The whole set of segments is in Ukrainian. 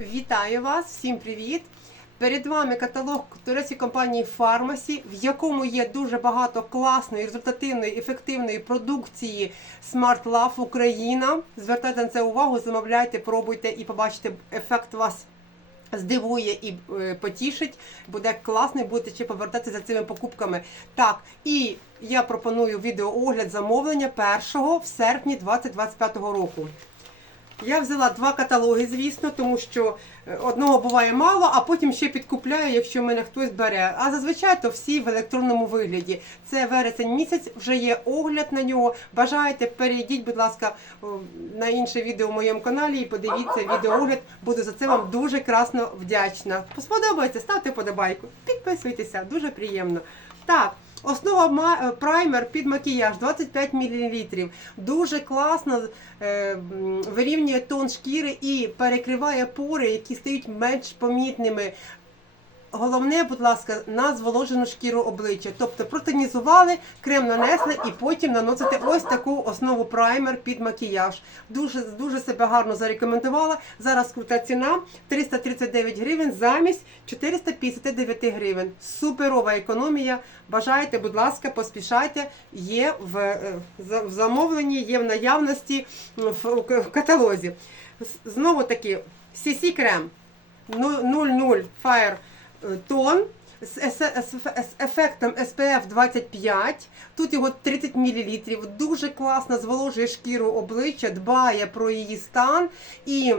Вітаю вас, всім привіт! Перед вами каталог турецької компанії Pharmacy, в якому є дуже багато класної, результативної, ефективної продукції Smart Love Україна. Звертайте на це увагу, замовляйте, пробуйте і побачите ефект вас. Здивує і е, потішить, буде класно, будете ще повертатися за цими покупками. Так, і я пропоную відеоогляд замовлення першого в серпні 2025 року. Я взяла два каталоги, звісно, тому що е, одного буває мало, а потім ще підкупляю, якщо мене хтось бере. А зазвичай то всі в електронному вигляді. Це вересень місяць, вже є огляд на нього. Бажаєте, перейдіть, будь ласка, на інше відео в моєму каналі і подивіться відеоогляд. Буду за це вам дуже красно вдячна. Сподобається, ставте подобайку, підписуйтеся, дуже приємно. Так. Основа е, праймер під макіяж 25 мл. Дуже класно е, вирівнює тон шкіри і перекриває пори, які стають менш помітними. Головне, будь ласка, на зволожену шкіру обличчя. Тобто протонізували, крем нанесли і потім наносите ось таку основу праймер під макіяж. Дуже, дуже себе гарно зарекомендувала. Зараз крута ціна 339 гривень замість 459 гривень. Суперова економія. Бажаєте, будь ласка, поспішайте. Є в, е, в замовленні, є в наявності в, в каталозі. Знову таки, CC крем 00 Fire е, тон з ес- ес- з ефектом SPF 25. Тут його 30 мл. Дуже класно зволожує шкіру обличчя, дбає про її стан і.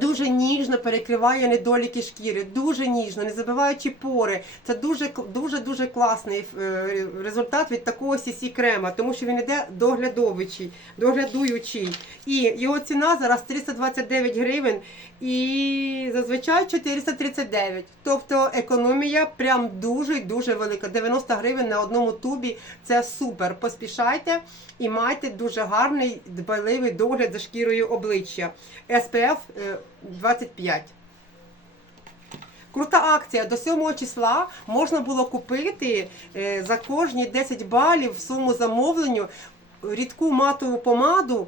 Дуже ніжно перекриває недоліки шкіри, дуже ніжно, не забиваючи пори. Це дуже дуже дуже класний е, результат від такого сісі крема, тому що він іде доглядовичий, доглядуючий. І його ціна зараз 329 гривень і зазвичай 439. Тобто економія прям дуже дуже велика. 90 гривень на одному тубі це супер. Поспішайте і майте дуже гарний дбайливий догляд за шкірою обличчя. SPF 25. Крута акція. До 7 числа можна було купити е, за кожні 10 балів в суму замовленню рідку матову помаду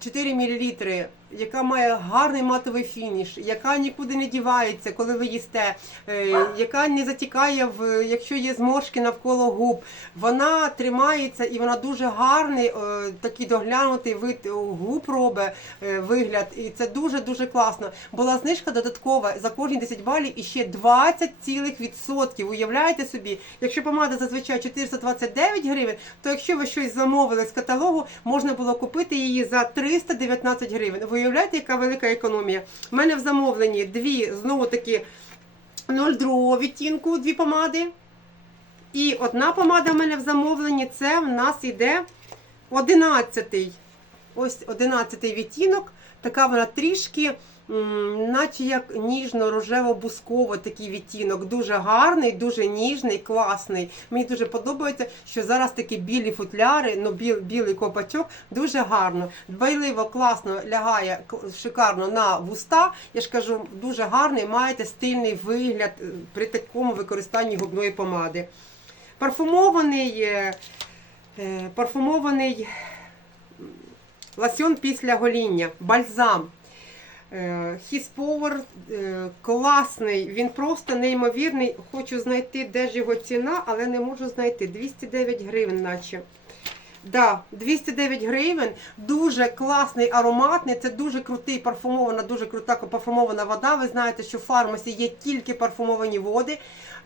4 мл, яка має гарний матовий фініш, яка нікуди не дівається, коли ви їсте, е, яка не затікає, в, якщо є зморшки навколо губ. Вона тримається і вона дуже гарний, е, такий доглянутий вид е, губ робить вигляд. І це дуже-дуже класно. Була знижка додаткова за кожні 10 балів і ще 20%. Уявляєте собі, якщо помада зазвичай 429 гривень, то якщо ви щось замовили з каталогу, можна було купити її за 319 гривень. Уявляєте, яка велика економія? У мене в замовленні дві, знову таки, 02 відтінку, дві помади. І одна помада в мене в замовленні, це в нас іде 11-й. Ось 11-й відтінок. Така вона трішки, наче як ніжно-рожево-бусково такий відтінок. Дуже гарний, дуже ніжний, класний. Мені дуже подобається, що зараз такі білі футляри, ну біл, білий копачок, дуже гарно. Дбайливо, класно лягає шикарно на вуста. Я ж кажу, дуже гарний, маєте стильний вигляд е, при такому використанні губної помади. Парфумований, е, е, парфумований лосьон після гоління, бальзам. Е, His Power е, класний, він просто неймовірний. Хочу знайти, де ж його ціна, але не можу знайти. 209 гривень, наче. Да, 209 гривень, дуже класний, ароматний. Це дуже крутий парфумована, дуже крута парфумована вода. Ви знаєте, що в фармасі є тільки парфумовані води,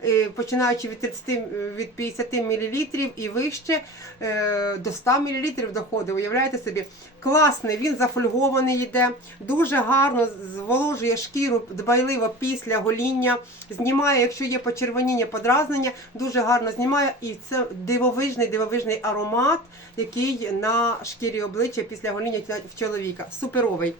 е, починаючи від 30, е, від 50 мл і вище е, до 100 мл доходить. Уявляєте собі, класний, він зафольгований йде, дуже гарно зволожує шкіру дбайливо після гоління, знімає, якщо є почервоніння, подразнення, дуже гарно знімає. І це дивовижний, дивовижний аромат, який на шкірі обличчя після гоління в чоловіка. Суперовий.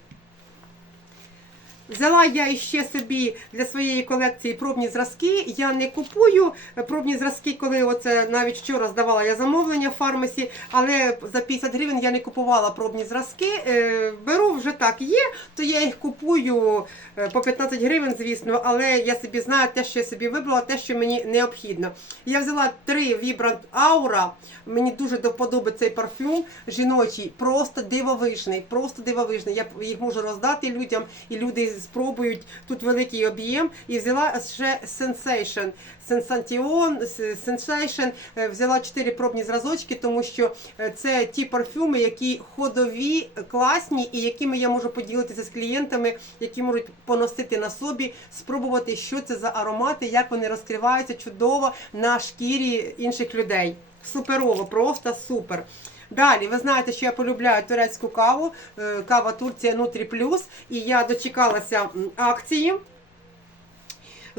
Взяла я ще собі для своєї колекції пробні зразки. Я не купую пробні зразки, коли оце навіть вчора здавала я замовлення в фармасі, але за 50 гривень я не купувала пробні зразки. Е, Беру вже так є, то я їх купую е, по 15 гривень, звісно, але я собі знаю те, що я собі вибрала, те, що мені необхідно. Я взяла три Vibrant Aura. Мені дуже до цей парфюм жіночий, просто дивовижний, просто дивовижний. Я їх можу роздати людям, і люди спробують тут великий об'єм. І взяла ще Sensation. Sensation, Sensation. Е, Взяла 4 пробні зразочки, тому що е, це ті парфюми, які ходові, класні, і якими я можу поділитися з клієнтами, які можуть поносити на собі, спробувати, що це за аромати, як вони розкриваються чудово на шкірі інших людей. Суперово, просто супер. Далі, ви знаєте, що я полюбляю турецьку каву, е, кава Турція Нутрі Плюс, і я дочекалася акції.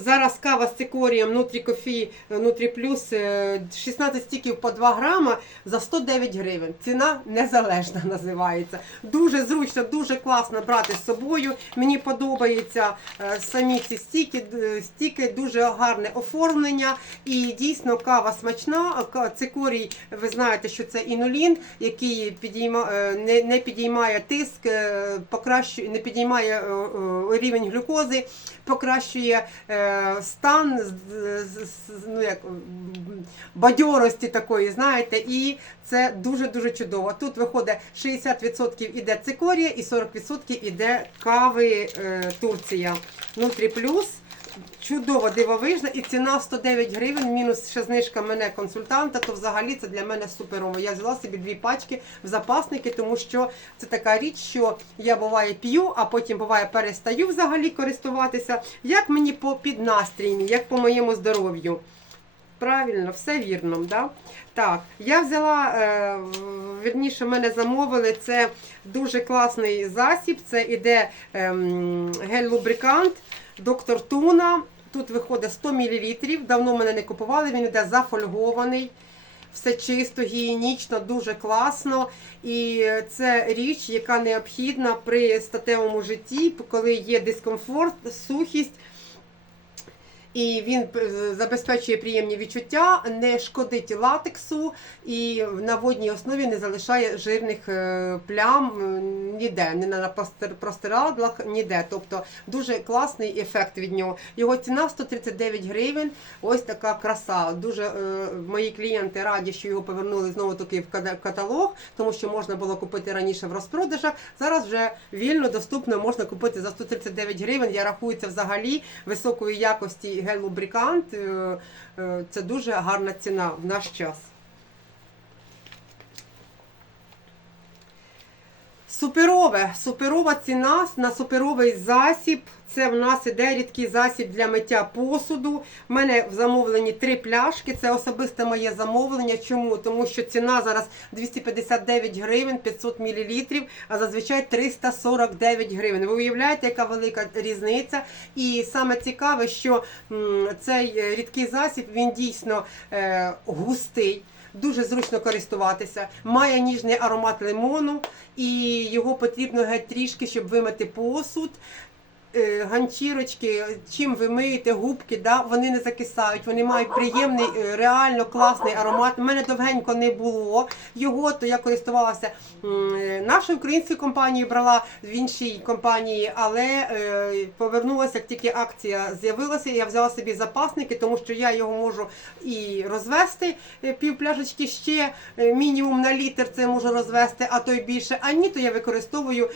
Зараз кава з цикорієм Нутрі Кофі Нутрі Плюс е, 16 стіків по 2 грама за 109 гривень. Ціна незалежна називається. Дуже зручно, дуже класно брати з собою. Мені подобаються е, самі ці стіки, стіки, дуже гарне оформлення. І дійсно кава смачна. Цикорій, ви знаєте, що це інулін, який підійма, е, не, не підіймає тиск, покращує, не підіймає рівень глюкози, покращує стан ну, як, бадьорості такої, знаєте, і це дуже-дуже чудово. Тут виходить 60% іде цикорія і 40% іде кави е, Турція. Нутрі плюс. Чудово, дивовижна, і ціна 109 гривень, мінус ще знижка мене консультанта, то взагалі це для мене суперово. Я взяла собі дві пачки в запасники, тому що це така річ, що я буває п'ю, а потім буває перестаю взагалі користуватися. Як мені по під настрій, як по моєму здоров'ю. Правильно, все вірно, да? Так, я взяла, е, вірніше, мене замовили. Це дуже класний засіб. Це іде ем, гель-лубрикант, доктор Туна. Тут виходить 100 мл. Давно мене не купували, він іде зафольгований. Все чисто, гігієнічно, дуже класно. І це річ, яка необхідна при статевому житті, коли є дискомфорт, сухість. І він е, забезпечує приємні відчуття, не шкодить латексу і на водній основі не залишає жирних е, плям е, ніде, не на простир- простирадлах, ніде. Тобто дуже класний ефект від нього. Його ціна 139 гривень. Ось така краса. Дуже мої клієнти раді, що його повернули знову таки в каталог, тому що можна було купити раніше в розпродажах. Зараз вже вільно доступно можна купити за 139 гривень. Я рахую це взагалі високої якості гель-лубрикант. Е, е, Це дуже гарна ціна в наш час. Суперове, суперова ціна на суперовий засіб. Це в нас іде рідкий засіб для миття посуду. У мене в замовленні три пляшки. Це особисте моє замовлення. Чому? Тому що ціна зараз 259 гривень 500 мл, а зазвичай 349 гривень. Ви уявляєте, яка велика різниця? І саме цікаве, що цей е, рідкий засіб він дійсно е, густий. Дуже зручно користуватися, має ніжний аромат лимону, і його потрібно геть трішки, щоб вимити посуд. Е, Ганчірочки, чим ви миєте губки, да, вони не закисають, вони мають приємний, е, реально класний аромат. У мене довгенько не було його, то я користувалася е, нашою українською компанією, брала в іншій компанії, але повернулася, як тільки акція з'явилася, я взяла собі запасники, тому що я його можу і розвести пів пляшечки ще мінімум на літр це можу розвести, а то й більше. А ні, то я використовую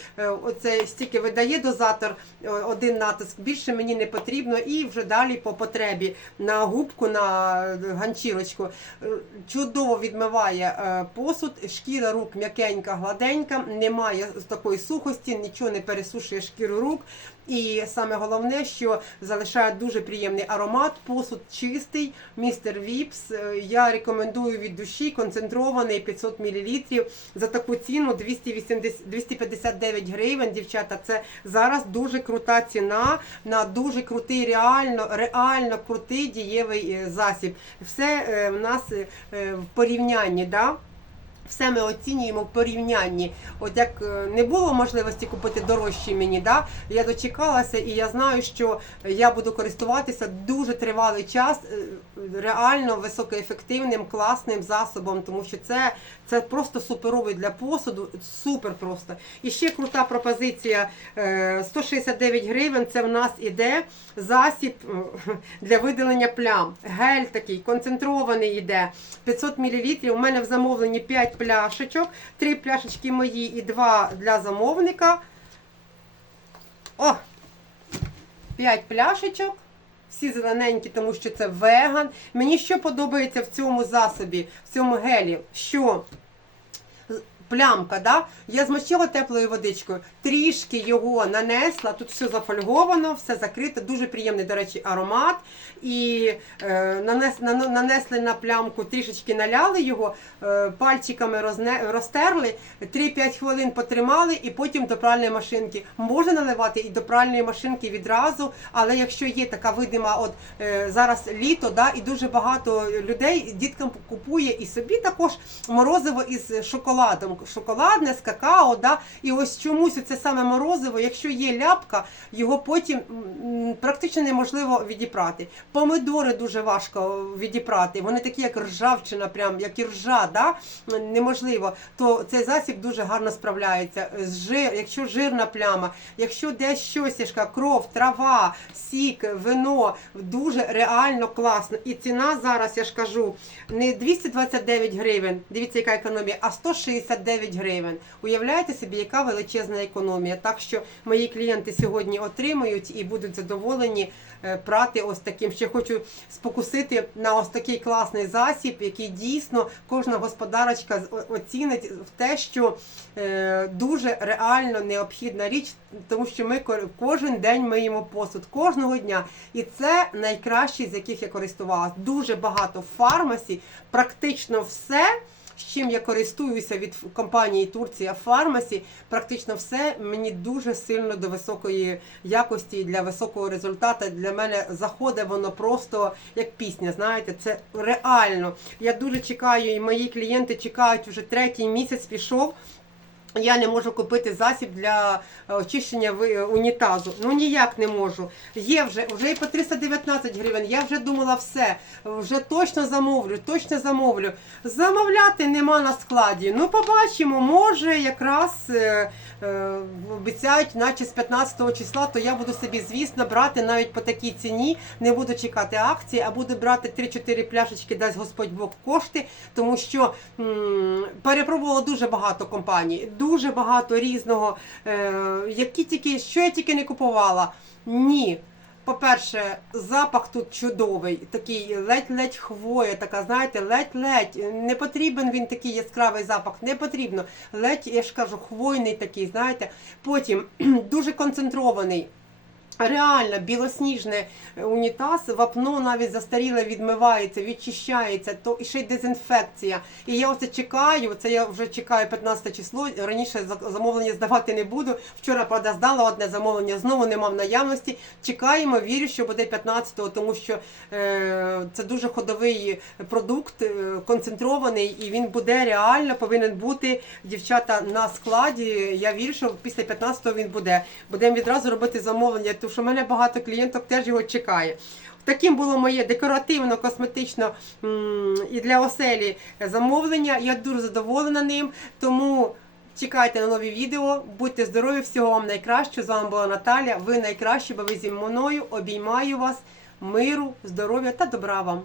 оце стільки видає дозатор, один натиск. Більше мені не потрібно, і вже далі по потребі на губку, на е, ганчірочку. Е, Чудово відмиває е, посуд, шкіра рук м'якенька, гладенька, немає такої сухості, нічого не пересушує шкіру рук. І саме головне, що залишає дуже приємний аромат, посуд чистий, містер Віпс. Е, Я рекомендую від душі концентрований 500 мл. За таку ціну 280, 259 гривень. Дівчата, це зараз дуже крута ціна на дуже крутий, реально, реально крутий дієвий е, засіб. Все е, в нас в порівнянні. Да? Все ми оцінюємо в порівнянні. От як е, не було можливості купити дорожчі мені, да, я дочекалася і я знаю, що я буду користуватися дуже тривалий час е, реально високоефективним, класним засобом, тому що це, це просто суперовий для посуду, супер просто. І ще крута пропозиція е, 169 гривень. Це в нас іде засіб е, для видалення плям. Гель такий концентрований іде 500 мл. У мене в замовленні 5 пляшечок, 3 пляшечки мої і 2 для замовника. О! 5 пляшечок. Всі зелененькі, тому що це веган. Мені що подобається в цьому засобі, в цьому гелі? Що плямка, да? я змочила теплою водичкою, трішки його нанесла, тут все зафольговано, все закрито, дуже приємний, до речі, аромат. І е, нанес, нано- нанесли на плямку, трішечки наляли його, е, пальчиками розне, розтерли, 3-5 хвилин потримали і потім до пральної машинки. Можна наливати і до пральної машинки відразу, але якщо є така видима, от е, зараз літо, да, і дуже багато людей діткам купує і собі також морозиво із шоколадом. Шоколадне з какао, да, і ось чомусь це саме морозиво, якщо є ляпка, його потім практично неможливо відіпрати. Помидори дуже важко відіпрати. Вони такі, як ржавчина, прям як ржа, да? неможливо. То цей засіб дуже гарно справляється. Жир, якщо жирна пляма, якщо десь щось, кров, трава, сік, вино, дуже реально класно. І ціна зараз, я ж кажу, не 229 гривень, дивіться, яка економія, а 169 гривень. Уявляєте собі, яка величезна економія. Так що мої клієнти сьогодні отримують і будуть задоволені е, прати ось таким. Ще хочу спокусити на ось такий класний засіб, який дійсно кожна господарочка оцінить в те, що е, дуже реально необхідна річ, тому що ми кожен день миємо посуд, кожного дня. І це найкращий, з яких я користувалася. Дуже багато фармасі, практично все. Чим я користуюся від компанії Турція Фармасі, практично все мені дуже сильно до високої якості для високого результату. Для мене заходить воно просто як пісня. Знаєте, це реально. Я дуже чекаю, і мої клієнти чекають вже третій місяць пішов. Я не можу купити засіб для е, очищення ви- унітазу. Ну ніяк не можу. Є вже, вже і по 319 гривень. Я вже думала все. Вже точно замовлю, точно замовлю. Замовляти нема на складі. Ну, побачимо, може якраз е, е, обіцяють, наче з 15 числа, то я буду собі, звісно, брати навіть по такій ціні. Не буду чекати акції, а буду брати 3-4 пляшечки, дасть Господь Бог кошти, тому що м, перепробувала дуже багато компаній, дуже багато різного, е, які тільки, що я тільки не купувала. Ні. По-перше, запах тут чудовий, такий ледь-ледь хвоя, така, знаєте, ледь-ледь. Не потрібен він такий яскравий запах, не потрібно. Ледь, я ж кажу, хвойний такий, знаєте. Потім дуже концентрований. Реально білосніжне унітаз, вапно навіть застаріле відмивається, відчищається, то і ще й дезінфекція. І я оце чекаю, це я вже чекаю 15 число. Раніше замовлення здавати не буду. Вчора, правда, здала одне замовлення, знову не мав наявності. Чекаємо, вірю, що буде 15-го, тому що е, це дуже ходовий продукт, е, концентрований, і він буде реально повинен бути дівчата на складі. Я вірю, що після 15-го він буде. Будемо відразу робити замовлення, тому що в мене багато клієнток теж його чекає. Таким було моє декоративно, косметично і для оселі замовлення. Я дуже задоволена ним. Тому чекайте на нові відео. Будьте здорові, всього вам найкращого. З вами була Наталя. Ви найкращі, бо ви зі мною обіймаю вас. Миру, здоров'я та добра вам.